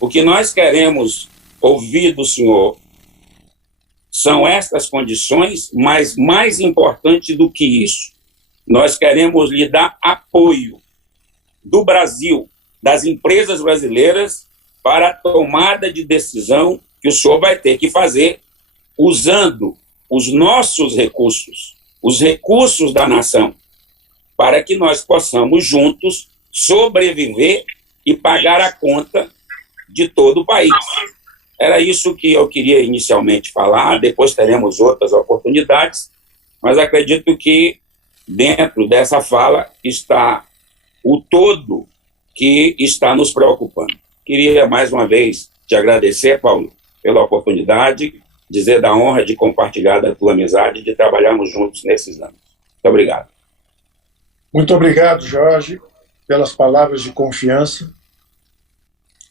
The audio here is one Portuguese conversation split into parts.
O que nós queremos ouvir do senhor são estas condições, mas mais importante do que isso, nós queremos lhe dar apoio do Brasil, das empresas brasileiras, para a tomada de decisão que o senhor vai ter que fazer usando os nossos recursos, os recursos da nação, para que nós possamos juntos sobreviver e pagar a conta de todo o país. Era isso que eu queria inicialmente falar, depois teremos outras oportunidades, mas acredito que dentro dessa fala está o todo que está nos preocupando. Queria mais uma vez te agradecer, Paulo, pela oportunidade, dizer da honra de compartilhar da tua amizade e de trabalharmos juntos nesses anos. Muito obrigado. Muito obrigado, Jorge, pelas palavras de confiança.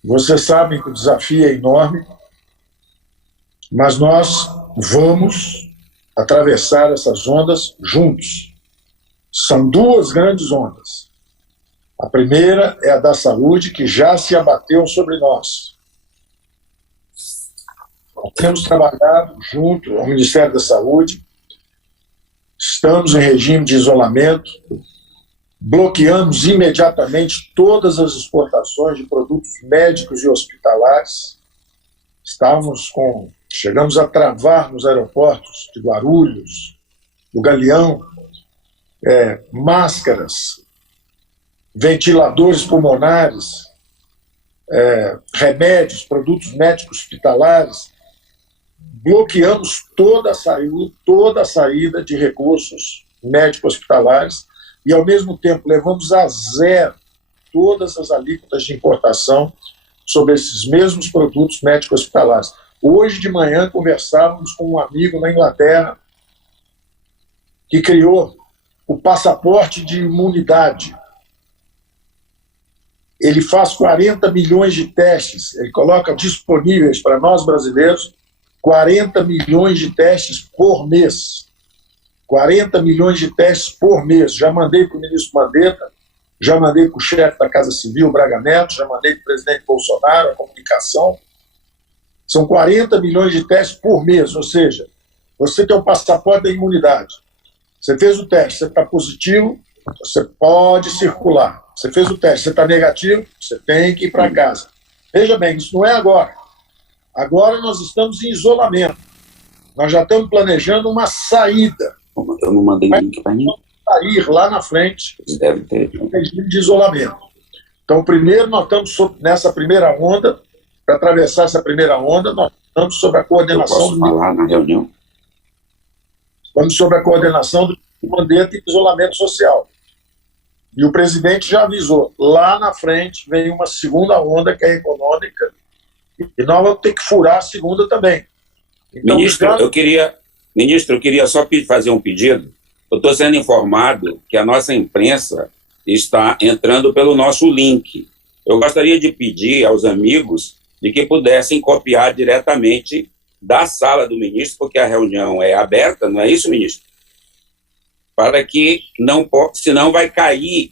Vocês sabem que o desafio é enorme, mas nós vamos atravessar essas ondas juntos. São duas grandes ondas. A primeira é a da saúde, que já se abateu sobre nós. Nós temos trabalhado junto ao Ministério da Saúde, estamos em regime de isolamento, bloqueamos imediatamente todas as exportações de produtos médicos e hospitalares. Chegamos a travar nos aeroportos de Guarulhos, do Galeão, máscaras, ventiladores pulmonares, remédios, produtos médicos hospitalares. Bloqueamos toda a saída de recursos médicos hospitalares e, ao mesmo tempo, levamos a zero todas as alíquotas de importação sobre esses mesmos produtos médicos hospitalares. Hoje de manhã conversávamos com um amigo na Inglaterra que criou o passaporte de imunidade. Ele faz 40 milhões de testes, ele coloca disponíveis para nós brasileiros 40 milhões de testes por mês. 40 milhões de testes por mês. Já mandei para o ministro Mandetta, já mandei para o chefe da Casa Civil, Braga Neto, já mandei para o presidente Bolsonaro, a comunicação. São 40 milhões de testes por mês, ou seja, você tem um passaporte da imunidade. Você fez o teste, você está positivo, você pode circular. Você fez o teste, você está negativo, você tem que ir para casa. Veja bem, isso não é agora. Agora nós estamos em isolamento. Nós já estamos planejando uma saída. Eu não mandei link para ninguém. Sair lá na frente Deve ter. do regime de isolamento. Então, primeiro, nós estamos nessa primeira onda. Para atravessar essa primeira onda, nós estamos sob a coordenação... Eu posso falar na reunião? Estamos sob a coordenação do Mandetta e isolamento social. E o presidente já avisou, lá na frente vem uma segunda onda, que é econômica, e nós vamos ter que furar a segunda também. Então, Ministro, eu queria só fazer um pedido. Eu estou sendo informado que a nossa imprensa está entrando pelo nosso link. Eu gostaria de pedir aos amigos de que pudessem copiar diretamente da sala do ministro, porque a reunião é aberta, não é isso, ministro? Para que senão vai cair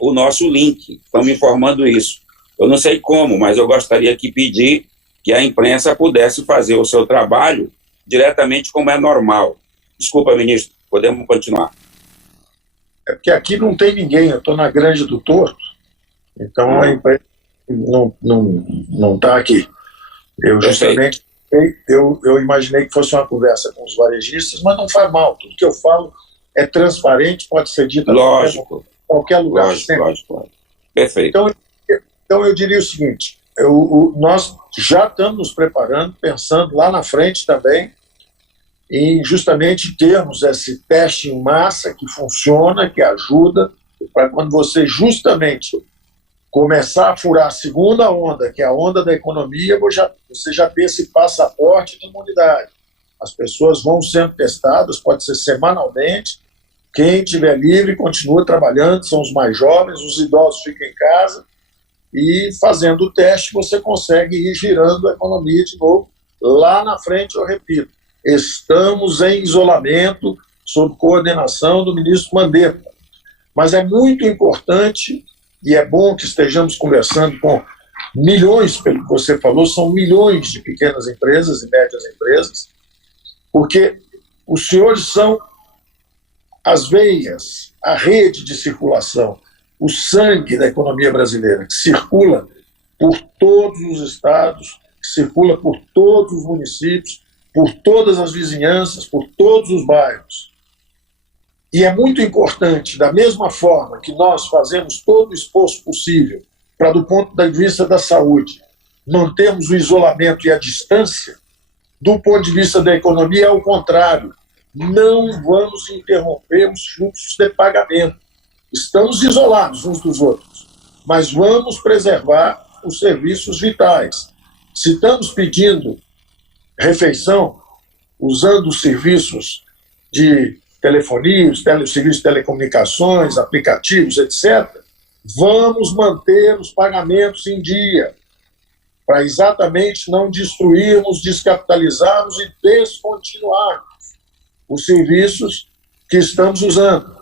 o nosso link. Estão me informando isso. Eu não sei como, mas eu gostaria de pedir que a imprensa pudesse fazer o seu trabalho diretamente como é normal. Desculpa, ministro, podemos continuar. É porque aqui não tem ninguém, eu estou na Grande do Torto, então a imprensa não está aqui. Eu justamente eu imaginei que fosse uma conversa com os varejistas, mas não faz mal. Tudo que eu falo é transparente, pode ser dito em qualquer lugar. Lógico. Perfeito. Então eu diria o seguinte, nós já estamos nos preparando, pensando lá na frente também, em justamente termos esse teste em massa que funciona, que ajuda, para quando você justamente começar a furar a segunda onda, que é a onda da economia, você já ter esse passaporte de imunidade. As pessoas vão sendo testadas, pode ser semanalmente. Quem estiver livre continua trabalhando, são os mais jovens, os idosos ficam em casa, e fazendo o teste você consegue ir girando a economia de novo. Lá na frente, eu repito, estamos em isolamento sob coordenação do ministro Mandetta. Mas é muito importante, e é bom que estejamos conversando com milhões, pelo que você falou, são milhões de pequenas empresas e médias empresas, porque os senhores são as veias, a rede de circulação, o sangue da economia brasileira, que circula por todos os estados, que circula por todos os municípios, por todas as vizinhanças, por todos os bairros. E é muito importante, da mesma forma que nós fazemos todo o esforço possível para, do ponto de vista da saúde, mantermos o isolamento e a distância, do ponto de vista da economia, é o contrário. Não vamos interromper os fluxos de pagamento. Estamos isolados uns dos outros, mas vamos preservar os serviços vitais. Se estamos pedindo refeição, usando os serviços de telefonia, os serviços de telecomunicações, aplicativos, etc., vamos manter os pagamentos em dia, para exatamente não destruirmos, descapitalizarmos e descontinuarmos os serviços que estamos usando.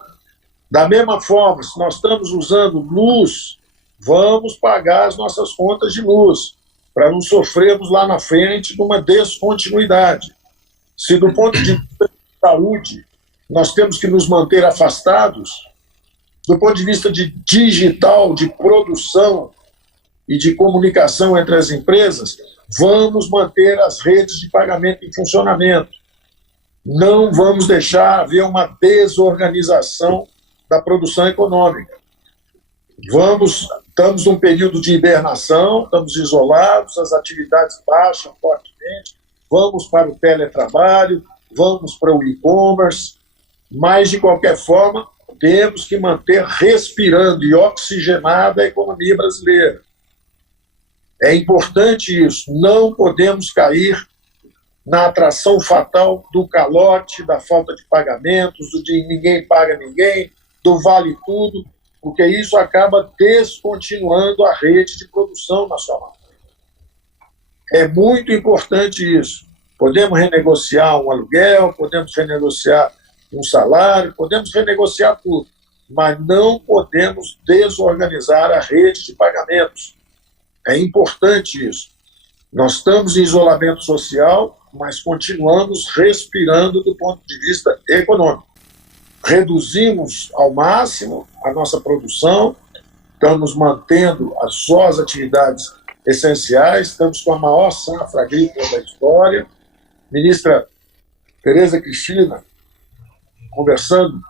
Da mesma forma, se nós estamos usando luz, vamos pagar as nossas contas de luz, para não sofrermos lá na frente de uma descontinuidade. Se do ponto de vista de saúde nós temos que nos manter afastados, do ponto de vista de digital, de produção e de comunicação entre as empresas, vamos manter as redes de pagamento em funcionamento. Não vamos deixar haver uma desorganização da produção econômica. Estamos num período de hibernação, estamos isolados, as atividades baixam fortemente, vamos para o teletrabalho, vamos para o e-commerce, mas, de qualquer forma, temos que manter respirando e oxigenada a economia brasileira. É importante isso, não podemos cair na atração fatal do calote, da falta de pagamentos, do de ninguém paga ninguém, do vale tudo, porque isso acaba descontinuando a rede de produção nacional. É muito importante isso. Podemos renegociar um aluguel, podemos renegociar um salário, podemos renegociar tudo, mas não podemos desorganizar a rede de pagamentos. É importante isso. Nós estamos em isolamento social, mas continuamos respirando do ponto de vista econômico. Reduzimos ao máximo a nossa produção, estamos mantendo só as atividades essenciais, estamos com a maior safra agrícola da história. Ministra Tereza Cristina, conversando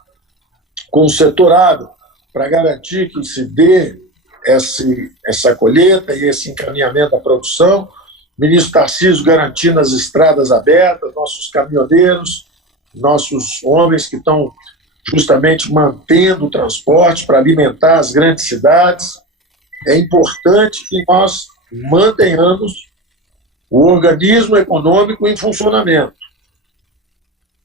com o setor agro para garantir que se dê essa colheita e esse encaminhamento da produção. Ministro Tarcísio garantindo as estradas abertas, nossos caminhoneiros, nossos homens que estão justamente mantendo o transporte para alimentar as grandes cidades. É importante que nós mantenhamos o organismo econômico em funcionamento.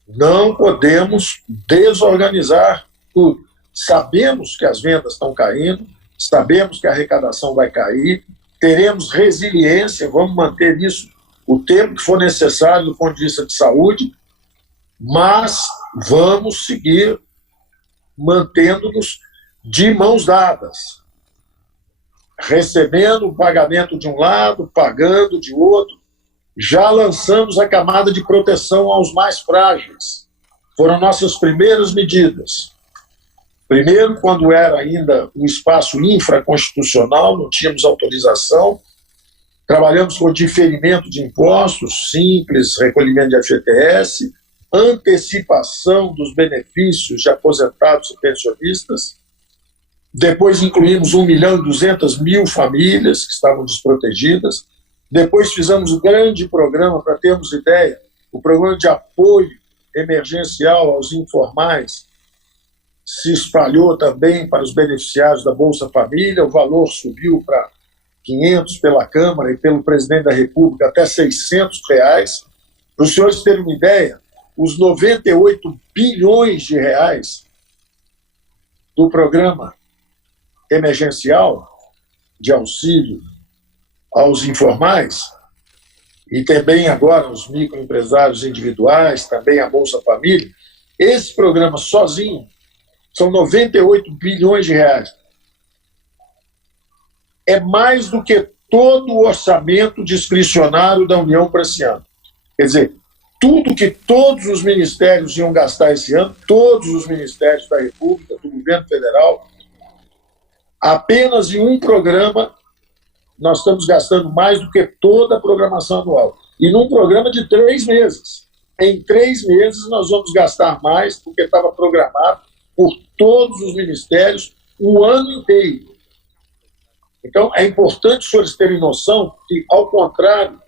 Não podemos desorganizar tudo. Sabemos que as vendas estão caindo, sabemos que a arrecadação vai cair, teremos resiliência, vamos manter isso o tempo que for necessário do ponto de vista de saúde, mas vamos seguir mantendo-nos de mãos dadas, recebendo o pagamento de um lado, pagando de outro. Já lançamos a camada de proteção aos mais frágeis. Foram nossas primeiras medidas. Primeiro, quando era ainda um espaço infraconstitucional, não tínhamos autorização, trabalhamos com diferimento de impostos simples, recolhimento de FGTS, antecipação dos benefícios de aposentados e pensionistas. Depois incluímos 1.200.000 famílias que estavam desprotegidas. Depois fizemos um grande programa, para termos ideia, o programa de apoio emergencial aos informais se espalhou também para os beneficiários da Bolsa Família, o valor subiu para 500 pela Câmara e pelo presidente da República até R$600. Para os senhores terem uma ideia, os 98 bilhões de reais do programa emergencial de auxílio aos informais e também agora os microempresários individuais, também a Bolsa Família, esse programa sozinho são 98 bilhões de reais. É mais do que todo o orçamento discricionário da União para esse ano. Quer dizer, tudo que todos os ministérios iam gastar esse ano, todos os ministérios da República, do governo federal, apenas em um programa nós estamos gastando mais do que toda a programação anual. E num programa de 3 meses. Em 3 meses nós vamos gastar mais do que estava programado por todos os ministérios o ano inteiro. Então, é importante os senhores terem noção que, ao contrário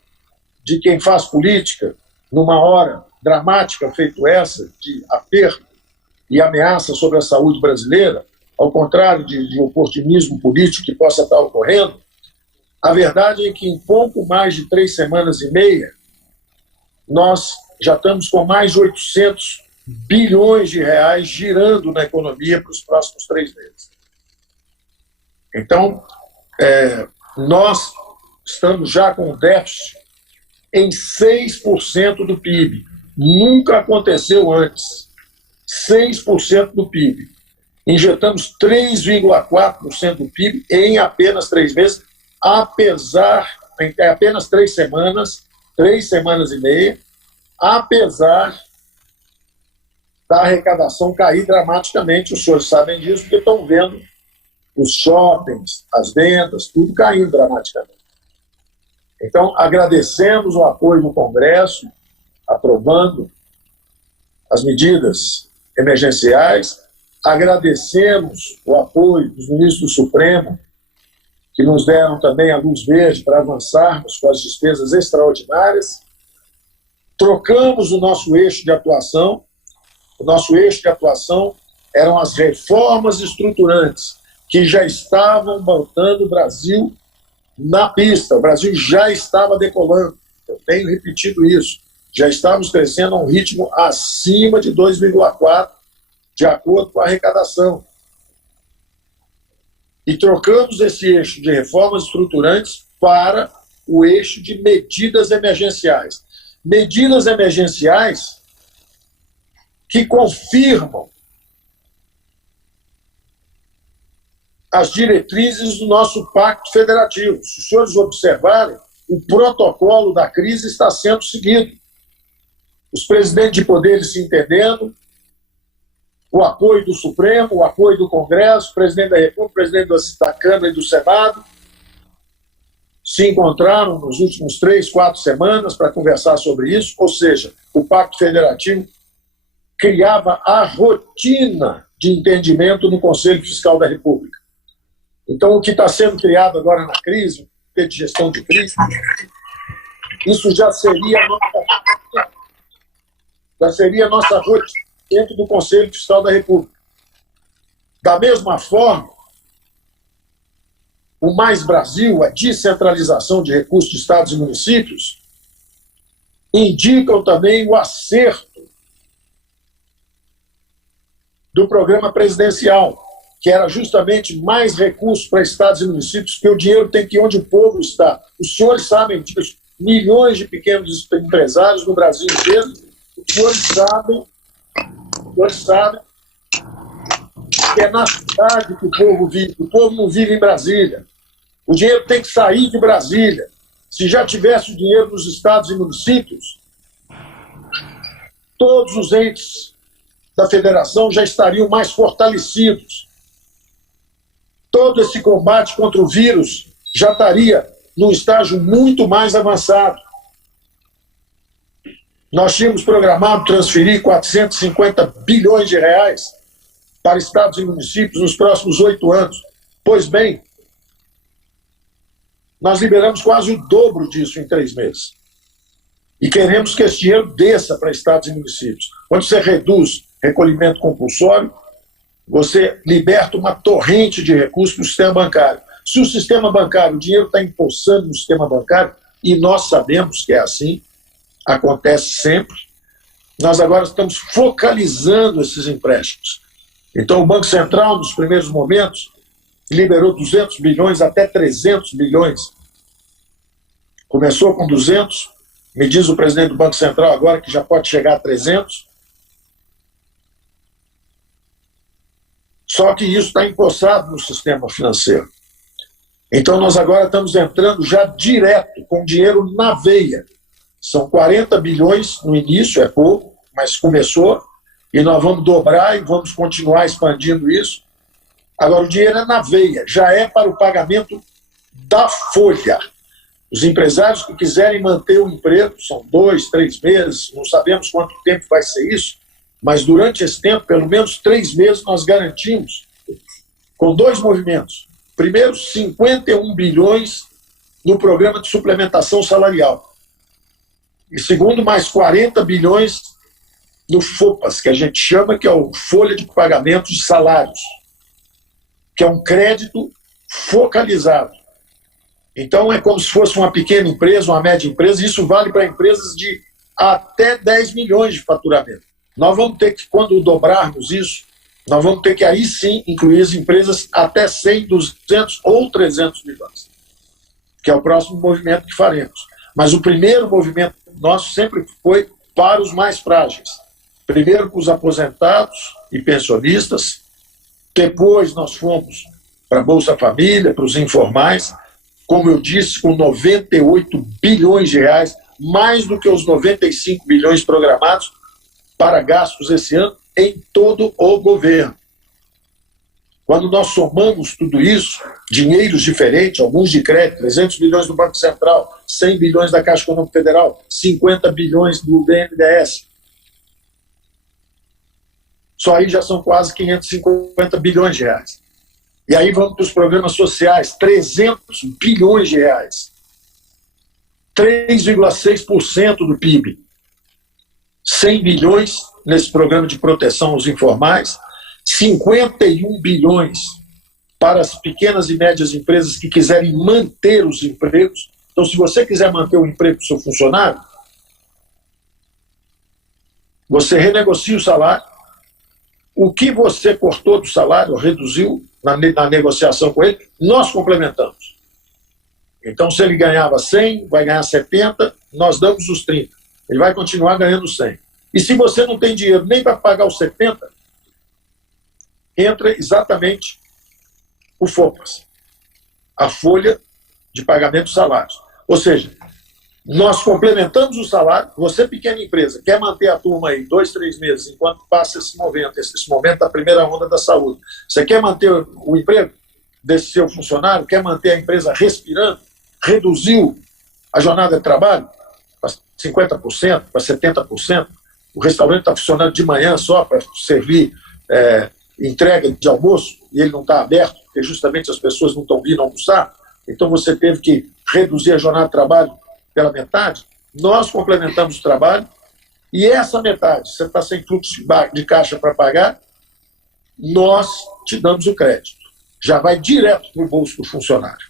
de quem faz política, numa hora dramática feito essa, de aperto e ameaça sobre a saúde brasileira, ao contrário de oportunismo político que possa estar ocorrendo, a verdade é que em pouco mais de 3 semanas e meia, nós já estamos com mais de 800 bilhões de reais girando na economia para os próximos 3 meses. Então, nós estamos já com um déficit em 6% do PIB. Nunca aconteceu antes. 6% do PIB. Injetamos 3,4% do PIB em apenas 3 meses, em apenas 3 semanas e meia, apesar da arrecadação cair dramaticamente. Os senhores sabem disso, porque estão vendo os shoppings, as vendas, tudo caindo dramaticamente. Então, agradecemos o apoio do Congresso, aprovando as medidas emergenciais, agradecemos o apoio dos ministros do Supremo, que nos deram também a luz verde para avançarmos com as despesas extraordinárias. Trocamos o nosso eixo de atuação. O nosso eixo de atuação eram as reformas estruturantes, que já estavam botando o Brasil na pista. O Brasil já estava decolando. Eu tenho repetido isso. Já estávamos crescendo a um ritmo acima de 2,4%, de acordo com a arrecadação. E trocamos esse eixo de reformas estruturantes para o eixo de medidas emergenciais. Medidas emergenciais que confirmam as diretrizes do nosso pacto federativo. Se os senhores observarem, o protocolo da crise está sendo seguido. Os presidentes de poderes se entendendo, o apoio do Supremo, o apoio do Congresso, o presidente da República, o presidente da Câmara e do Senado se encontraram nos últimos 3, 4 semanas para conversar sobre isso, ou seja, o Pacto Federativo criava a rotina de entendimento no Conselho Fiscal da República. Então, o que está sendo criado agora na crise, de gestão de crise, isso já seria a nossa rotina dentro do Conselho Fiscal da República. Da mesma forma, o Mais Brasil, a descentralização de recursos de estados e municípios, indicam também o acerto do programa presidencial, que era justamente mais recursos para estados e municípios, porque o dinheiro tem que ir onde o povo está. Os senhores sabem disso. Milhões de pequenos empresários no Brasil inteiro, os senhores sabem que é na cidade que o povo vive. O povo não vive em Brasília. O dinheiro tem que sair de Brasília. Se já tivesse o dinheiro nos estados e municípios, todos os entes da federação já estariam mais fortalecidos. Todo esse combate contra o vírus já estaria num estágio muito mais avançado. Nós tínhamos programado transferir 450 bilhões de reais para estados e municípios nos próximos 8 anos. Pois bem, nós liberamos quase o dobro disso em 3 meses. E queremos que esse dinheiro desça para estados e municípios. Quando você reduz recolhimento compulsório, você liberta uma torrente de recursos para o sistema bancário. Se o sistema bancário, o dinheiro está empossando no sistema bancário, e nós sabemos que é assim, acontece sempre, nós agora estamos focalizando esses empréstimos. Então o Banco Central, nos primeiros momentos, liberou 200 bilhões até 300 bilhões. Começou com 200, me diz o presidente do Banco Central agora que já pode chegar a 300. Só que isso está empossado no sistema financeiro. Então nós agora estamos entrando já direto, com dinheiro na veia. São 40 bilhões no início, é pouco, mas começou, e nós vamos dobrar e vamos continuar expandindo isso. Agora o dinheiro é na veia, já é para o pagamento da folha. Os empresários que quiserem manter o emprego, são 2, 3 meses, não sabemos quanto tempo vai ser isso, mas durante esse tempo, pelo menos 3 meses, nós garantimos, com 2 movimentos. Primeiro, 51 bilhões no programa de suplementação salarial. E segundo, mais 40 bilhões no FOPAS, que a gente chama, que é o Folha de Pagamento de Salários, que é um crédito focalizado. Então, é como se fosse uma pequena empresa, uma média empresa, e isso vale para empresas de até 10 milhões de faturamento. Nós vamos ter que, quando dobrarmos isso, nós vamos ter que aí sim incluir as empresas até 100, 200 ou 300 milhões, que é o próximo movimento que faremos. Mas o primeiro movimento nosso sempre foi para os mais frágeis. Primeiro para os aposentados e pensionistas, depois nós fomos para a Bolsa Família, para os informais, como eu disse, com 98 bilhões de reais, mais do que os 95 bilhões programados para gastos esse ano em todo o governo. Quando nós somamos tudo isso, dinheiros diferentes, alguns de crédito, 300 bilhões do Banco Central, 100 bilhões da Caixa Econômica Federal, 50 bilhões do BNDES, só aí já são quase 550 bilhões de reais. E aí vamos para os programas sociais, 300 bilhões de reais. 3,6% do PIB. 100 bilhões nesse programa de proteção aos informais, 51 bilhões para as pequenas e médias empresas que quiserem manter os empregos. Então, se você quiser manter o emprego do seu funcionário, você renegocia o salário. O que você cortou do salário, reduziu na negociação com ele, nós complementamos. Então, se ele ganhava 100, vai ganhar 70, nós damos os 30. Ele vai continuar ganhando 100. E se você não tem dinheiro nem para pagar os 70, entra exatamente o FOPAS, a folha de pagamento de salários. Ou seja, nós complementamos o salário. Você, pequena empresa, quer manter a turma aí 2, 3 meses, enquanto passa esse momento da primeira onda da saúde. Você quer manter o emprego desse seu funcionário, quer manter a empresa respirando, reduziu a jornada de trabalho para 50%, para 70%, o restaurante está funcionando de manhã só para servir entrega de almoço, e ele não está aberto, porque justamente as pessoas não estão vindo almoçar, então você teve que reduzir a jornada de trabalho pela metade. Nós complementamos o trabalho, e essa metade, você está sem fluxo de caixa para pagar, nós te damos o crédito. Já vai direto para o bolso do funcionário.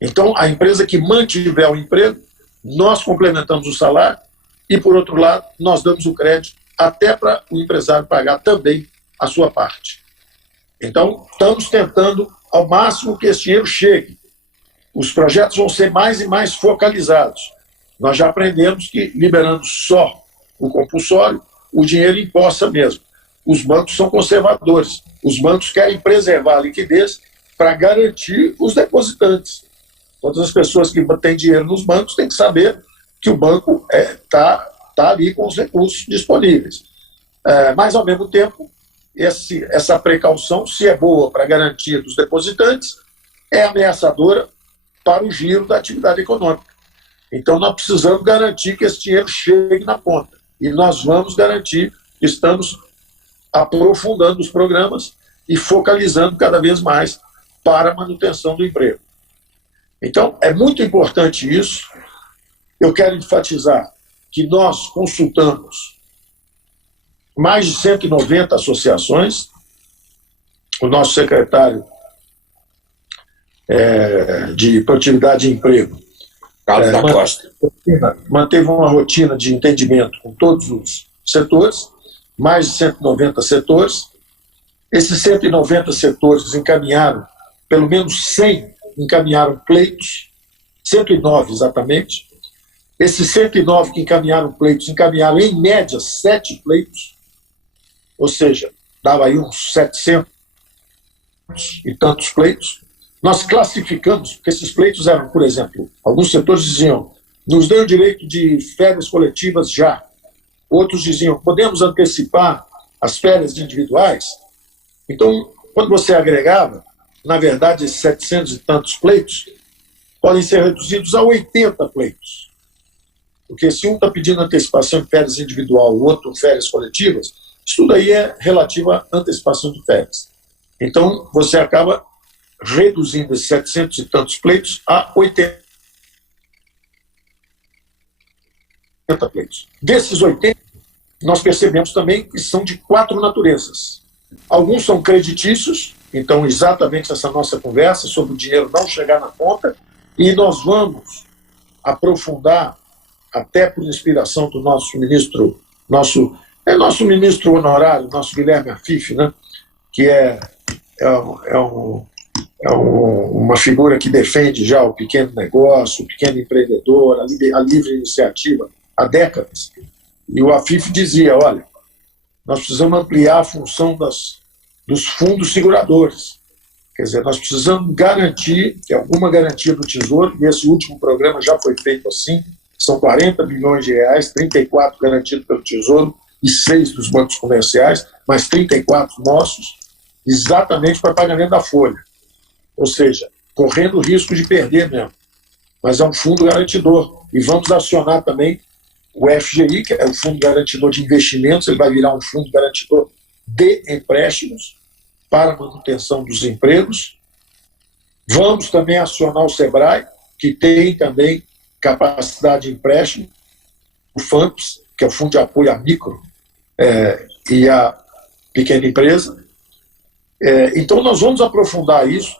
Então, a empresa que mantiver o emprego, nós complementamos o salário, e, por outro lado, nós damos o crédito até para o empresário pagar também a sua parte. Então, estamos tentando ao máximo que esse dinheiro chegue. Os projetos vão ser mais e mais focalizados. Nós já aprendemos que, liberando só o compulsório, o dinheiro empossa mesmo. Os bancos são conservadores. Os bancos querem preservar a liquidez para garantir os depositantes. Todas as pessoas que têm dinheiro nos bancos têm que saber que o banco tá ali com os recursos disponíveis. Mas, ao mesmo tempo, essa precaução, se é boa para a garantia dos depositantes, é ameaçadora para o giro da atividade econômica. Então, nós precisamos garantir que esse dinheiro chegue na ponta. E nós vamos garantir que estamos aprofundando os programas e focalizando cada vez mais para a manutenção do emprego. Então, é muito importante isso. Eu quero enfatizar que nós consultamos mais de 190 associações. O nosso secretário de Produtividade e Emprego, Carlos da Costa, manteve uma rotina de entendimento com todos os setores, mais de 190 setores. Esses 190 setores encaminharam, pelo menos 100 encaminharam pleitos, 109 exatamente. Esses 109 que encaminharam pleitos, encaminharam em média 7 pleitos, ou seja, dava aí uns 700 e tantos pleitos. nós classificamos, porque esses pleitos eram, por exemplo, alguns setores diziam, nos dê o direito de férias coletivas já. Outros diziam, podemos antecipar as férias individuais? Então, quando você agregava, na verdade, esses 700 e tantos pleitos podem ser reduzidos a 80 pleitos. Porque se um está pedindo antecipação de férias individual, o outro férias coletivas, isso tudo aí é relativo à antecipação de férias. Então, você acaba reduzindo esses 700 e tantos pleitos a 80 pleitos. Desses 80, nós percebemos também que são de 4 naturezas. Alguns são creditícios, então exatamente essa nossa conversa sobre o dinheiro não chegar na conta, e nós vamos aprofundar, até por inspiração do nosso ministro, nosso ministro honorário, nosso Guilherme Afif, né, que é uma figura que defende já o pequeno negócio, o pequeno empreendedor, a livre iniciativa há décadas. E o Afif dizia, olha, nós precisamos ampliar a função dos fundos seguradores. Quer dizer, nós precisamos garantir, ter alguma garantia do Tesouro, e esse último programa já foi feito assim, são 40 bilhões de reais, 34 garantidos pelo Tesouro e 6 dos bancos comerciais, mais 34 nossos, exatamente para pagamento da folha. Ou seja, correndo o risco de perder mesmo. Mas é um fundo garantidor. E vamos acionar também o FGI, que é o Fundo Garantidor de Investimentos, ele vai virar um fundo garantidor de empréstimos para a manutenção dos empregos. Vamos também acionar o SEBRAE, que tem também capacidade de empréstimo, o FAMPS, que é o Fundo de Apoio à Micro e à Pequena Empresa. Então nós vamos aprofundar isso,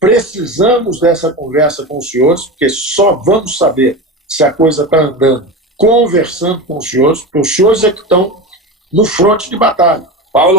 precisamos dessa conversa com os senhores, porque só vamos saber se a coisa está andando conversando com os senhores, porque os senhores é que estão no fronte de batalha. Paulo,